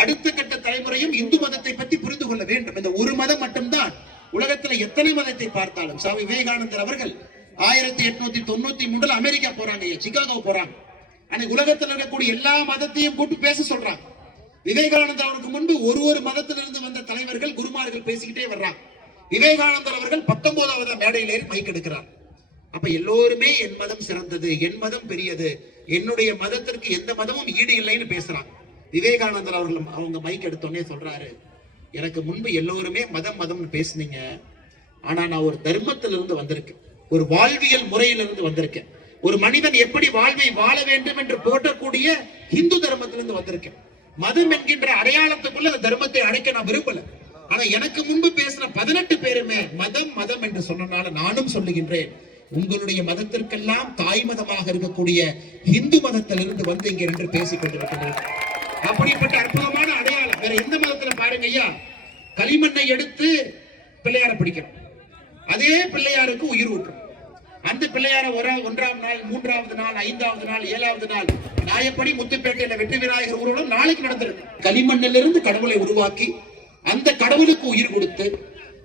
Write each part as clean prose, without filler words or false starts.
அடுத்த கட்ட தலைமுறையும் இந்து மதத்தை பற்றி புரிந்து கொள்ள வேண்டும். இந்த ஒரு மதம் மட்டும்தான் உலகத்துல எத்தனை மதத்தை பார்த்தாலும். சுவாமி விவேகானந்தர் அவர்கள் 1893 அமெரிக்கா போறாங்க, சிகாகோ போறாங்க. அன்னைக்கு உலகத்தில் இருக்கக்கூடிய எல்லா மதத்தையும் கூட்டு பேச சொல்றாங்க. விவேகானந்தர் அவருக்கு முன்பு ஒரு மதத்திலிருந்து வந்த தலைவர்கள் குருமார்கள் பேசிக்கிட்டே வர்றாங்க. விவேகானந்தர் அவர்கள் 19வது மேடையில் ஏறி மைக் எடுக்கிறார். அப்ப எல்லோருமே என் மதம் சிறந்தது, என் மதம் பெரியது, என்னுடைய மதத்திற்கு எந்த மதமும் ஈடு இல்லைன்னு பேசுறாங்க. விவேகானந்தர் அவர்கள் அவங்க மைக் எடுத்தோடனே சொல்றாரு, எனக்கு முன்பு எல்லோருமே மதம் மதம்னு பேசுனீங்க, ஆனா நான் ஒரு தர்மத்திலிருந்து வந்திருக்கேன், ஒரு வாழ்வியல் முறையிலிருந்து வந்திருக்கேன், ஒரு மனிதன் எப்படி வாழ்வை வாழ வேண்டும் என்று போற்றக்கூடிய இந்து தர்மத்திலிருந்து வந்திருக்கேன். மதம் என்கின்ற அடையாளத்துக்குள்ள அந்த தர்மத்தை அடைக்க நான் விரும்பல. ஆனா எனக்கு முன்பு பேசின 18 பேருமே மதம் மதம் என்று சொன்னனால நானும் சொல்லுகின்றேன், உங்களுடைய மதத்திற்கெல்லாம் தாய் மதமாக இருக்கக்கூடிய இந்து மதத்திலிருந்து வந்தீங்க என்று பேசிக் கொண்டிருக்கிறேன். அப்படிப்பட்ட அற்புதமான அடையாளம் வேற எந்த மதத்துல பாருங்க ஐயா. களிமண்ணை எடுத்து பிள்ளையார பிடிக்கணும், அதே பிள்ளையாருக்கு உயிர் ஊற்றும். அந்த பிள்ளையார 1ஆம் நாள், 3வது நாள், 5வது நாள், 7வது நாள் நாயப்படி முத்துப்பேட்டையில வெற்றி விநாயகர் ஊர்வலம் நாளைக்கு நடந்திருக்கு. களிமண்ணிலிருந்து கடவுளை உருவாக்கி அந்த கடவுளுக்கு உயிர் கொடுத்து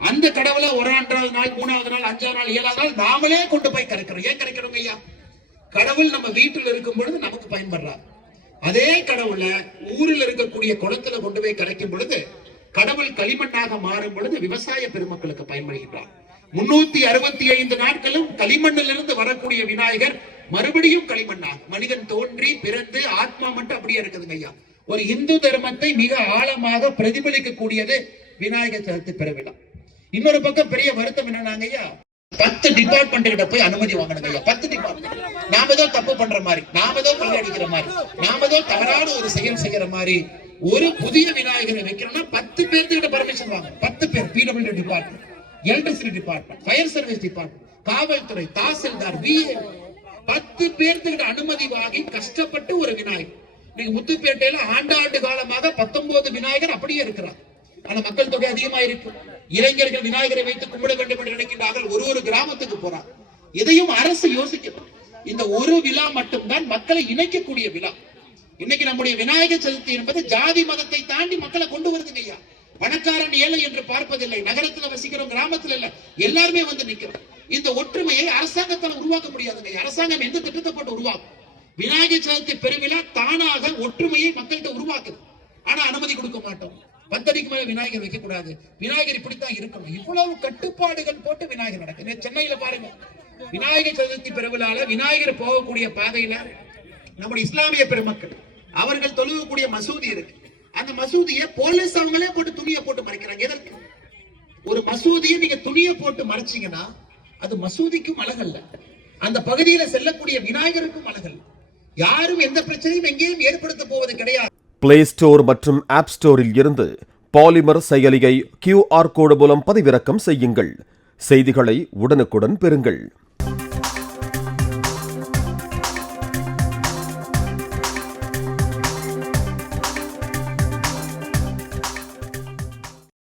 அந்த கடவுளை 1ஆம் நாள், 3வது நாள், 5வது நாள், 7வது நாள் நாமளே கொண்டு போய் கரைக்கிறோம். ஏன் கரைக்கிறோம் ஐயா? கடவுள் நம்ம வீட்டில் இருக்கும் பொழுது நமக்கு பயன்படுறார். அதே கடவுளை ஊரில் இருக்கக்கூடிய குளத்துல கொண்டு போய் கரைக்கும் பொழுது கடவுள் களிமண்ணாக மாறும் பொழுது விவசாய பெருமக்களுக்கு பயன்படுகின்றார். 365 நாட்களும் களிமண்ணிலிருந்து வரக்கூடிய விநாயகர் மறுபடியும் களிமண்ணாக மனிதன் தோன்றி பிறந்து ஆத்மா மட்டும் அப்படியே இருக்குதுங்க ஐயா. ஒரு இந்து தர்மத்தை மிக ஆழமாக பிரதிபலிக்க கூடியது விநாயகர் சதுர்த்தி பெருவிழா. இன்னொரு பக்கம் பெரிய வருத்தம் என்னன்னாங்க ஐயா, 10 டிபார்ட்மெண்ட் கிட்ட போய் அனுமதி வாங்கணுங்க ஐயா. 10 டிபார்ட்மெண்ட் நாம ஏதோ தப்பு பண்ற மாதிரி, நாம ஏதோ கொள்ளையடிக்கிற மாதிரி, நாம ஏதோ தவறான ஒரு செயல் செய்யற மாதிரி ஒரு புதிய விநாயகரை வைக்கிறோம்னா 10 பேர்கிட்ட பர்மிஷன் வாங்க. 10 பேர் PWD department, electricity department, fire service department, காவல்துறை, தாசில்தார், VA 10 பேர்கிட்ட அனுமதி வாங்கி கஷ்டப்பட்டு ஒரு விநாயகர். நீங்க முத்துப்பேட்டையில ஆண்டாண்டு காலமாக 19 விநாயகர் அப்படியே இருக்கிறார். ஆனா மக்கள் தொகை அதிகமா இருக்கு. இளைஞர்கள் விநாயகரை வைத்து கும்பிட வேண்டும் என்று நினைக்கின்றார்கள். ஒரு கிராமத்துக்கு போறாங்க. இதையும் அரசு யோசிக்கணும். இந்த ஒரு விழா மட்டும்தான் மக்களை இணைக்கக்கூடிய விழா. இன்னைக்கு நம்முடைய விநாயகர் சதுர்த்தி என்பது ஜாதி மதத்தை தாண்டி மக்களை கொண்டு வருதுங்க ஐயா. பணக்காரன் ஏழை என்று பார்ப்பதில்லை. நகரத்துல வசிக்கிறோம், கிராமத்துல இல்ல, எல்லாருமே வந்து நிக்கிறோம். இந்த ஒற்றுமையை அரசாங்கத்தால் உருவாக்க முடியாதுங்க. அரசாங்கம் எந்த திட்டத்தை போட்டு உருவாக்கும்? விநாயகர் சதுர்த்தி பெருவிழா தானாக ஒற்றுமையை மக்கள்கிட்ட உருவாக்குது. ஆனா அனுமதி கொடுக்க மாட்டோம். 10 அடிக்கு மேல விநாயகர் வைக்க கூடாது, விநாயகர் இப்படித்தான் இருக்கணும், இவ்வளவு கட்டுப்பாடுகள் போட்டு விநாயகர் நடக்குது. சென்னையில பாருங்க, விநாயகர் சதுர்த்தி பெருவிழால விநாயகர் போகக்கூடிய பாதையில நம்முடைய இஸ்லாமிய பெருமக்கள் அவர்கள் தொழுகக்கூடிய மசூதி இருக்கு. அந்த மசூதியை போலீஸ் அவங்களே போட்டு துணியை போட்டு மறைக்கிறாங்க. எதற்கு? ஒரு மசூதியை நீங்க துணியை போட்டு மறைச்சீங்கன்னா அது மசூதிக்கும் அழகல்ல, அந்த பகுதியில செல்லக்கூடிய விநாயகருக்கும் அழகல்ல. யாரும் எந்த பிரச்சனையும் எங்கேயும் ஏற்படுத்த போவது கிடையாது. பிளே ஸ்டோர் மற்றும் ஆப் ஸ்டோரில் இருந்து பாலிமர் செயலியை QR கோடு மூலம் பதிவிறக்கம் செய்யுங்கள். செய்திகளை உடனுக்குடன் பெறுங்கள்.